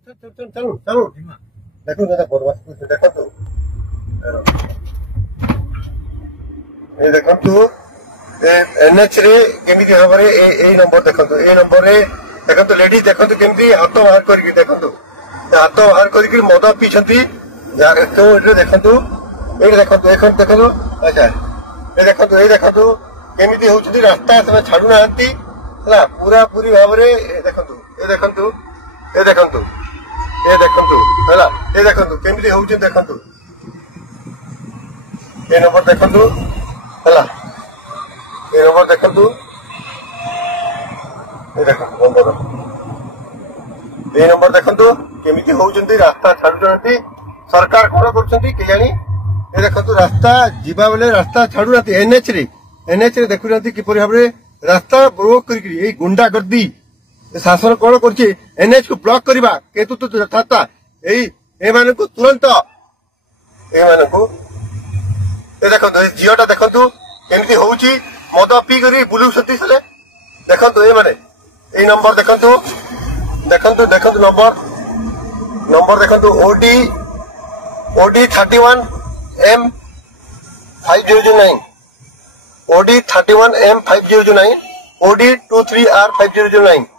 चलो चलो देखो दादा बदमाश देखो तो ये देखो तो एनएच रे केमिति भाबरे ए नंबर देखो तो ए नंबर रे देखो तो लेडीज देखो तो केमिति हाथ बाहर करके देखो तो हाथ बाहर करके मद पीछंती तो ये देखो तो ये देखो तो देखो तो अच्छा ये देखो तो केमिति होउछती रास्ता से छाडू नांती हला पूरा पूरी भाबरे देखो तो ये देखो तो ये देखो तो ये देखो तो हला ये देखो तो केमिति होउछ देखो तो ये नंबर देखो तो हला ये नंबर देखो तो ये देखो नंबर ये नंबर देखो तो केमिति होउछती रास्ता छाडू नांती सरकार कोन करछंती के जानी ये देखो तो रास्ता जीवा बेले रास्ता छाडू नांती एनएच रे देखु नांती किपरि भाबरे रास्ता ब्लॉक करके ए गुंडागर्दी शासन कौन कर एनएच को ब्लॉक करवा केतु तो यथार्थ ए मान को तुरंत ए मान को देखो झीटा देखु केमती होउची मद पी कर बुलुसती से देखो ए माने ए नंबर देखो नंबर देखो OD 31 M 5009 OD 31 M 5009 OD 23 R 5009